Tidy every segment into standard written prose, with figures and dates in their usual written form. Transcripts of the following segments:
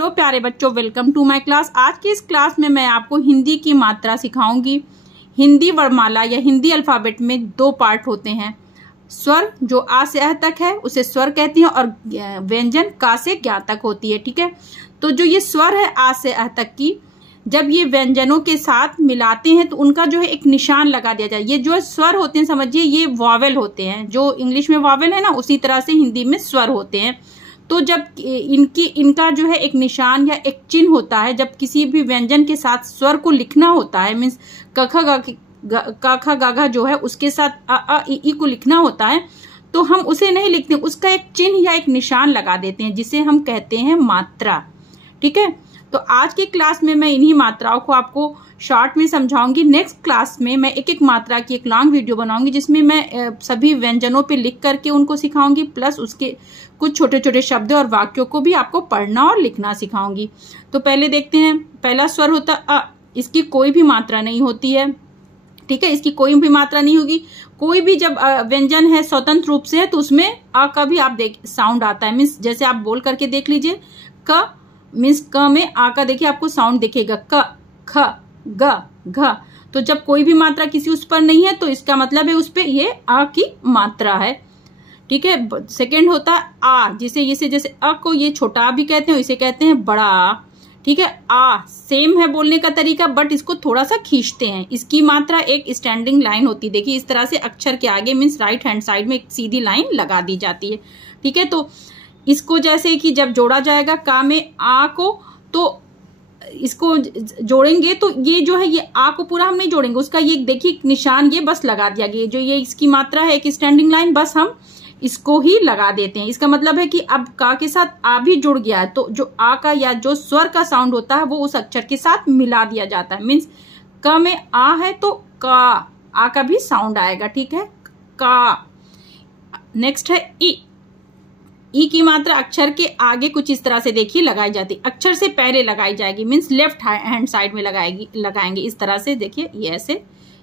Hello प्यारे बच्चों, welcome to my class. आज की इस क्लास में मैं आपको हिंदी की मात्रा सिखाऊंगी। हिंदी वर्णमाला या हिंदी अल्फाबेट में दो पार्ट होते हैं। स्वर जो आ से अह तक है उसे स्वर कहती हैं और व्यंजन का से ज्ञा तक होती है। ठीक है, तो जो ये स्वर है आ से अह तक की, जब ये व्यंजनों के साथ मिलाते हैं तो उनका जो है एक निशान लगा दिया जाए। ये जो स्वर होते हैं समझिए ये वॉवेल होते हैं, जो इंग्लिश में वॉवेल है ना उसी तरह से हिंदी में स्वर होते हैं। तो जब इनका जो है एक निशान या एक चिन्ह होता है, जब किसी भी व्यंजन के साथ स्वर को लिखना होता है, मीन्स क ख गा घा जो है उसके साथ अ ई को लिखना होता है, तो हम उसे नहीं लिखते, उसका एक चिन्ह या एक निशान लगा देते हैं जिसे हम कहते हैं मात्रा। ठीक है, तो आज की क्लास में मैं इन्हीं मात्राओं को आपको शॉर्ट में समझाऊंगी। नेक्स्ट क्लास में मैं एक एक मात्रा की एक लॉन्ग वीडियो बनाऊंगी जिसमें मैं सभी व्यंजनों पे लिख करके उनको सिखाऊंगी, प्लस उसके कुछ छोटे छोटे शब्द और वाक्यों को भी आपको पढ़ना और लिखना सिखाऊंगी। तो पहले देखते हैं। पहला स्वर होता अ, इसकी कोई भी मात्रा नहीं होती है। ठीक है, इसकी कोई भी मात्रा नहीं होगी। कोई भी जब व्यंजन है स्वतंत्र रूप से है तो उसमें अ का भी आप देख साउंड आता है। मीन्स जैसे आप बोल करके देख लीजिए, क मीन्स क में आ का देखिए आपको साउंड दिखेगा, क ख ग घ। तो जब कोई भी मात्रा किसी उस पर नहीं है तो इसका मतलब है उस पे ये आ की मात्रा है। ठीक है, सेकंड होता है आ, जिसे जैसे अ को ये छोटा आ भी कहते हैं, इसे कहते हैं बड़ा आ। ठीक है, आ सेम है बोलने का तरीका, बट इसको थोड़ा सा खींचते हैं। इसकी मात्रा एक स्टैंडिंग लाइन होती है, देखिए इस तरह से अक्षर के आगे मीन्स राइट हैंड साइड में एक सीधी लाइन लगा दी जाती है। ठीक है, तो इसको जैसे कि जब जोड़ा जाएगा का में आ को, तो इसको जोड़ेंगे तो ये जो है ये आ को पूरा हम नहीं जोड़ेंगे, उसका ये देखिए निशान ये बस लगा दिया गया। जो ये इसकी मात्रा है एक स्टैंडिंग लाइन, बस हम इसको ही लगा देते हैं। इसका मतलब है कि अब का के साथ आ भी जुड़ गया है, तो जो आ का या जो स्वर का साउंड होता है वो उस अक्षर के साथ मिला दिया जाता है। मीन्स क में आ है तो का, आ का भी साउंड आएगा। ठीक है, का। नेक्स्ट है ई की मात्रा अक्षर के आगे कुछ इस तरह से देखिए लगाई जाती है, अक्षर से पहले लगाई जाएगी, मीन्स लेफ्ट हैंड साइड में लगाएंगे इस तरह से। देखिए ये ऐसे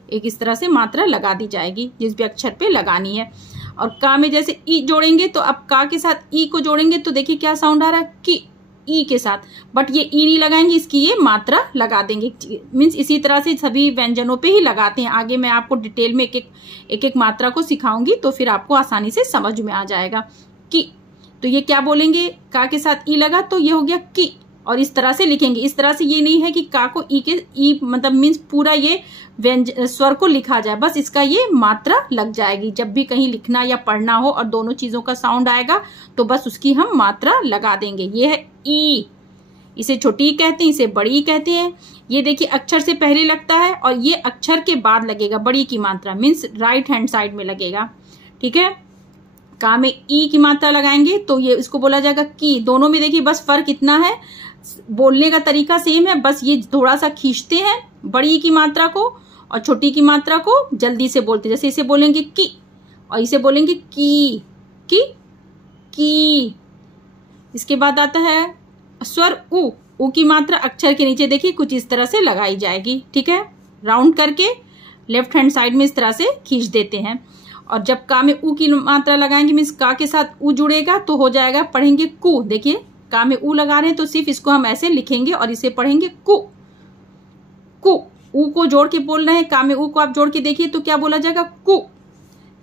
एक इस तरह से मात्रा लगा दी जाएगी जिस भी अक्षर पे लगानी है। और का में जैसे ई जोड़ेंगे तो अब का के साथ ई को जोड़ेंगे तो देखिए क्या साउंड आ रहा है, कि ई के साथ, बट ये ई नहीं लगाएंगे, इसकी ये मात्रा लगा देंगे। मीन्स इसी तरह से सभी व्यंजनों पे ही लगाते हैं। आगे मैं आपको डिटेल में एक एक मात्रा को सिखाऊंगी तो फिर आपको आसानी से समझ में आ जाएगा। कि तो ये क्या बोलेंगे, का के साथ ई लगा तो ये हो गया की, और इस तरह से लिखेंगे। इस तरह से ये नहीं है कि का को ई मतलब मीन्स पूरा ये स्वर को लिखा जाए, बस इसका ये मात्रा लग जाएगी। जब भी कहीं लिखना या पढ़ना हो और दोनों चीजों का साउंड आएगा तो बस उसकी हम मात्रा लगा देंगे। ये है ई, इसे छोटी ई कहते हैं, इसे बड़ी ई कहते हैं। ये देखिए अक्षर से पहले लगता है और ये अक्षर के बाद लगेगा बड़ी की मात्रा, मीन्स राइट हैंड साइड में लगेगा। ठीक है, का में ई की मात्रा लगाएंगे तो ये इसको बोला जाएगा की। दोनों में देखिए बस फर्क इतना है, बोलने का तरीका सेम है, बस ये थोड़ा सा खींचते हैं बड़ी ई की मात्रा को और छोटी की मात्रा को जल्दी से बोलते, जैसे इसे बोलेंगे की और इसे बोलेंगे की की। इसके बाद आता है स्वर उ की मात्रा अक्षर के नीचे देखिए कुछ इस तरह से लगाई जाएगी। ठीक है, राउंड करके लेफ्ट हैंड साइड में इस तरह से खींच देते हैं। और जब का में उ की मात्रा लगाएंगे मीन्स का के साथ उ जुड़ेगा तो हो जाएगा, पढ़ेंगे कु। देखिए का में उ लगा रहे हैं तो सिर्फ इसको हम ऐसे लिखेंगे और इसे पढ़ेंगे कु। उ को जोड़ के बोल रहे हैं, का में उ को आप जोड़ के देखिए तो क्या बोला जाएगा, कु।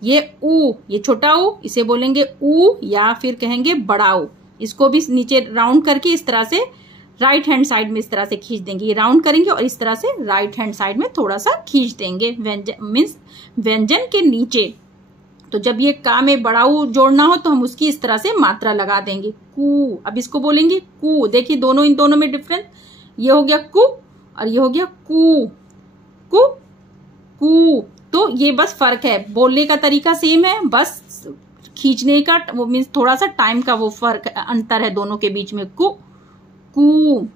ये उ, ये छोटा उ, इसे बोलेंगे उ या फिर कहेंगे बड़ा उ। इसको भी नीचे राउंड करके इस तरह से राइट हैंड साइड में इस तरह से खींच देंगे। ये राउंड करेंगे और इस तरह से राइट हैंड साइड में थोड़ा सा खींच देंगे व्यंजन के नीचे। तो जब ये का में बड़ा उ जोड़ना हो तो हम उसकी इस तरह से मात्रा लगा देंगे, कु। अब इसको बोलेंगे कु। देखिए दोनों इन दोनों में डिफरेंस, ये हो गया कु और ये हो गया कु कु। तो ये बस फर्क है, बोलने का तरीका सेम है, बस खींचने का वो मीन्स थोड़ा सा टाइम का वो फर्क अंतर है दोनों के बीच में, कु कु।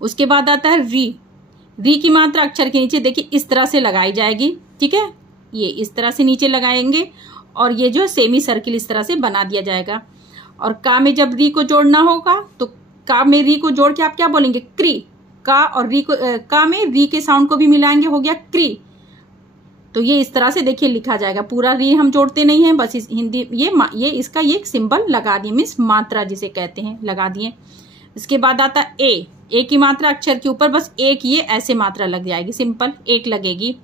उसके बाद आता है री की मात्रा अक्षर के नीचे देखिए इस तरह से लगाई जाएगी। ठीक है, ये इस तरह से नीचे लगाएंगे और ये जो सेमी सर्किल इस तरह से बना दिया जाएगा। और का में जब री को जोड़ना होगा तो का में री को जोड़ के आप क्या बोलेंगे, क्री। का और री को का में री के साउंड को भी मिलाएंगे, हो गया क्री। तो ये इस तरह से देखिए लिखा जाएगा, पूरा री हम जोड़ते नहीं है, बस इस हिंदी ये इसका ये सिंबल लगा दिए, मीन्स मात्रा जिसे कहते हैं लगा दिए। इसके बाद आता ए की मात्रा अक्षर के ऊपर बस एक ये ऐसे मात्रा लग जाएगी, सिंपल एक लगेगी,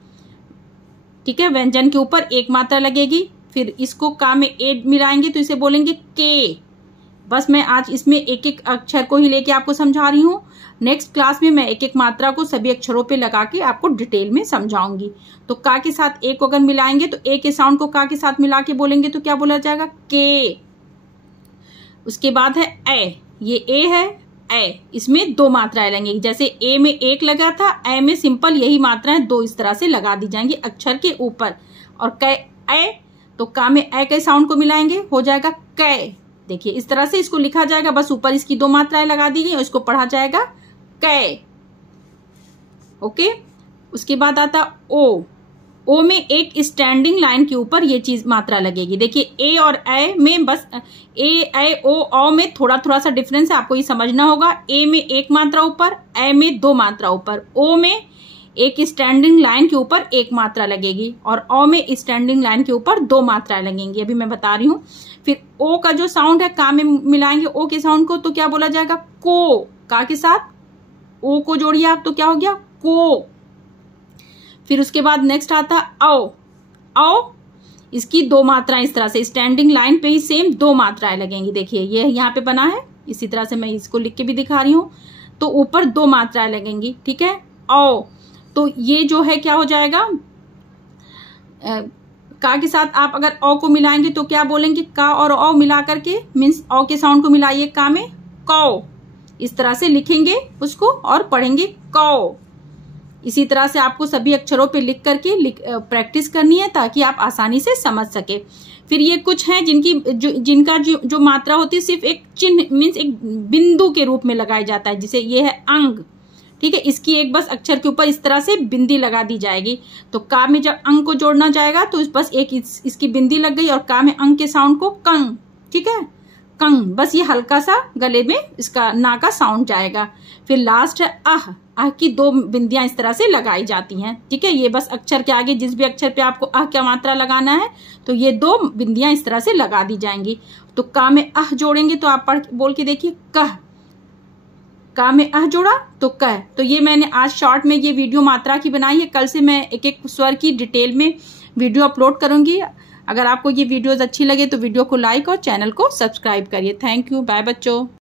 ठीक है। व्यंजन के ऊपर एक मात्रा लगेगी, फिर इसको का में ए मिलाएंगे तो इसे बोलेंगे के। बस मैं आज इसमें एक एक अक्षर को ही लेके आपको समझा रही हूँ। नेक्स्ट क्लास में मैं एक एक मात्रा को सभी अक्षरों पे लगा के आपको डिटेल में समझाऊंगी। तो का के साथ ए को अगर मिलाएंगे तो ए के साउंड को का के साथ मिला के बोलेंगे तो क्या बोला जाएगा, के। उसके बाद है ए, ये ए है, ए इसमें दो मात्राएं लगेंगी, जैसे ए में एक लगा था, ए में सिंपल यही मात्राएं दो इस तरह से लगा दी जाएंगी अक्षर के ऊपर। और कै ए, तो का में ए के साउंड को मिलाएंगे हो जाएगा कै। देखिए इस तरह से इसको लिखा जाएगा, बस ऊपर इसकी दो मात्राएं लगा दी गई और इसको पढ़ा जाएगा कै। ओके। उसके बाद आता ओ में एक स्टैंडिंग लाइन के ऊपर ये चीज मात्रा लगेगी। देखिए ए और ए में बस ए ओ में थोड़ा थोड़ा सा डिफरेंस है, आपको ये समझना होगा। ए में एक मात्रा ऊपर, ए में दो मात्रा ऊपर। ओ में एक स्टैंडिंग लाइन के ऊपर एक मात्रा लगेगी और ओ में स्टैंडिंग लाइन के ऊपर दो मात्राएं लगेंगी, अभी मैं बता रही हूँ। फिर ओ का जो साउंड है का में मिलाएंगे ओ के साउंड को तो क्या बोला जाएगा, को। का के साथ ओ को जोड़िए आप तो क्या हो गया, को। फिर उसके बाद नेक्स्ट आता औ, इसकी दो मात्राएं इस तरह से स्टैंडिंग लाइन पे ही सेम दो मात्राएं लगेंगी। देखिए ये यहाँ पे बना है, इसी तरह से मैं इसको लिख के भी दिखा रही हूँ। तो ऊपर दो मात्राएं लगेंगी, ठीक है। औ, तो ये जो है क्या हो जाएगा, का के साथ आप अगर औ को मिलाएंगे तो क्या बोलेंगे, का और औ मिला करके मीन्स औ के साउंड को मिलाइए का में, कौ। इस तरह से लिखेंगे उसको और पढ़ेंगे कौ। इसी तरह से आपको सभी अक्षरों पे लिख करके प्रैक्टिस करनी है ताकि आप आसानी से समझ सके। फिर ये कुछ हैं जिनका जो मात्रा होती है सिर्फ एक चिन्ह मीन्स एक बिंदु के रूप में लगाया जाता है, जिसे ये है अंग, ठीक है। इसकी एक बस अक्षर के ऊपर इस तरह से बिंदी लगा दी जाएगी। तो का में जब अंग को जोड़ना जाएगा तो बस एक इसकी बिंदी लग गई और का में अंग के साउंड को कंग, ठीक है, कंग। बस ये हल्का सा गले में इसका ना का साउंड जाएगा। फिर लास्ट है आह की दो बिंदियां इस तरह से लगाई जाती हैं, ठीक है। ये बस अक्षर के आगे जिस भी अक्षर पे आपको क्या मात्रा लगाना है तो ये दो बिंदियां इस तरह से लगा दी जाएंगी। तो का में जोड़ेंगे तो आप बोल के देखिए कह, का में जोड़ा तो कह। तो ये मैंने आज शॉर्ट में ये वीडियो मात्रा की बनाई है, कल से मैं एक एक स्वर की डिटेल में वीडियो अपलोड करूंगी। अगर आपको ये वीडियोस अच्छी लगे तो वीडियो को लाइक और चैनल को सब्सक्राइब करिए। थैंक यू, बाय बच्चों।